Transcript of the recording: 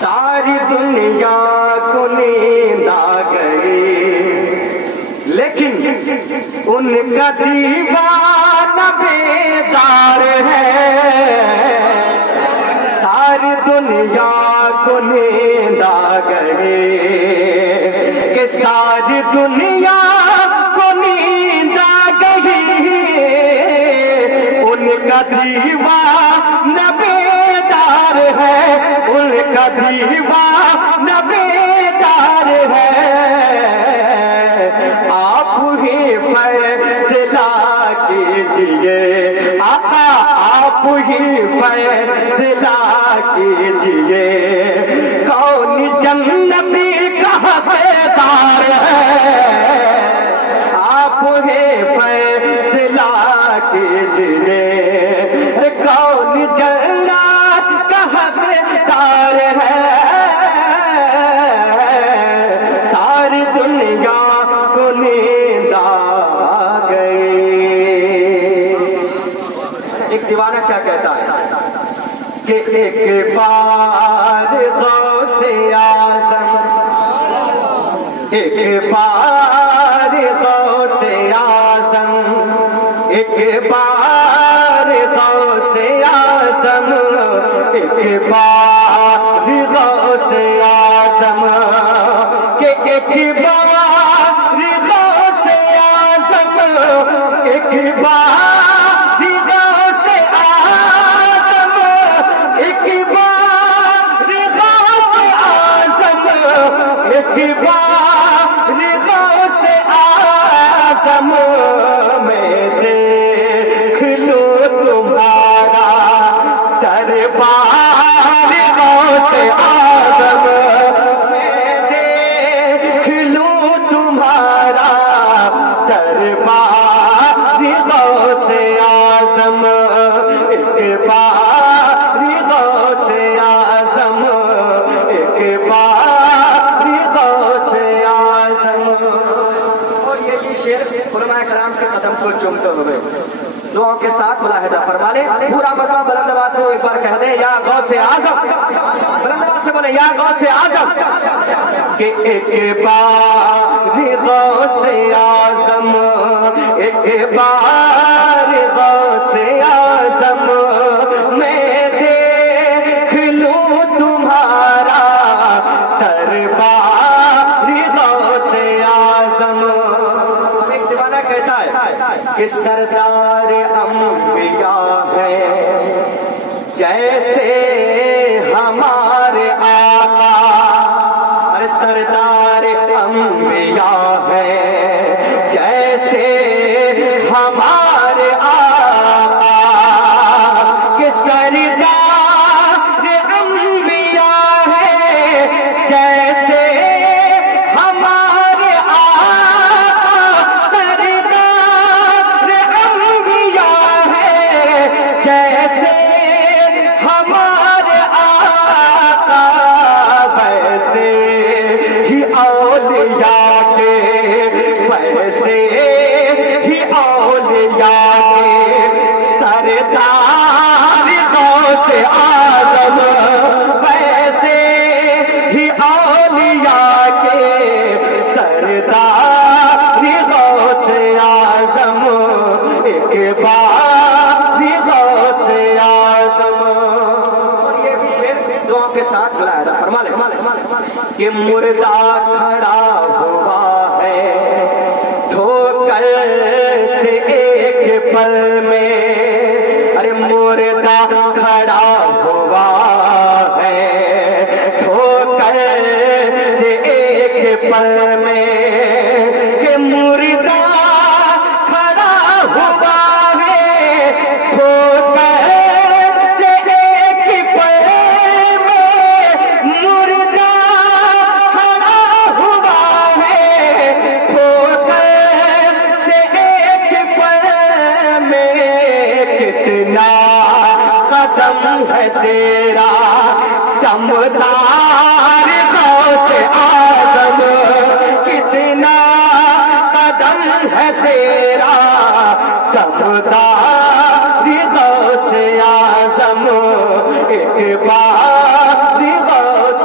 ساری دنیا کو نیند آ گئی، لیکن ان کا دیوانہ بیدار ہے۔ ساری دنیا کو نیند آ گئی کہ ساری دنیا کو نیند آ گئی، ان کا دیوانہ بیدار ہے، ان کا دیوانہ بیدار ہے۔ آپ ہی فیصلہ کیجئے آقا، آپ ہی فیصلہ کیجئے، کون جنتی کا حقدار ہے؟ آپ ہی فیصلہ کیجئے، کون جنت کا حقدار ہے؟ ساری دنیا کو نیند آ گئی۔ ایک دیوانہ کیا کہتا ہے کہ ایک بار غوث اعظم، ایک بار غوث اعظم، ایک بار غوث اعظم، ایک بار غوث اعظم، کہ ایک بار غوث اعظم، ایک بار ایک بار غوث اعظم میں دیکھ لوں تمہارا دربار، غوث اعظم میں دیکھ لوں تمہارا دربار، غوث اعظم، ایک بار غوث اعظم، ایک بار علماء کرام کے قدم کو چومتے ہوئے دعاؤں کے ساتھ ملاحظہ فرما لیں۔ پورا مرتبہ بلند آواز سے ایک بار کہہ دیں یا غوث اعظم، بلند آواز سے بولیں یا غوث اعظم، کہ ایک بار غوث اعظم، ایک بار غوث اعظم میں دیکھ لوں تمہارا دربار، غوث اعظم۔ کہ سردار انبیاء ہے جیسے ہمارے آقا، ارے سردار انبیاء ہے جیسے ہمارے آقا، کہ سردار انبیاء ہے جیسے جیسے ہمارے آقا، ویسے ہی اولیاء کے، ویسے ہی اولیاء کے سردار غوث اعظم، ویسے ہی اولیاء کے سردار غوث اعظم، ایک بار کے ساتھ بلایا تھا فرما لے کہ مردہ کھڑا ہوا ہے ٹھوکر سے ایک پل میں، ارے مردہ کھڑا ہوا ہے ٹھوکر سے ایک پل میں، کہ مردہ کھڑا ہوا ہے ٹھوکر قدم ہے تیرا دمدار غوث اعظم، کتنا قدم ہے تیرا دمدار غوث اعظم، ایک بار غوث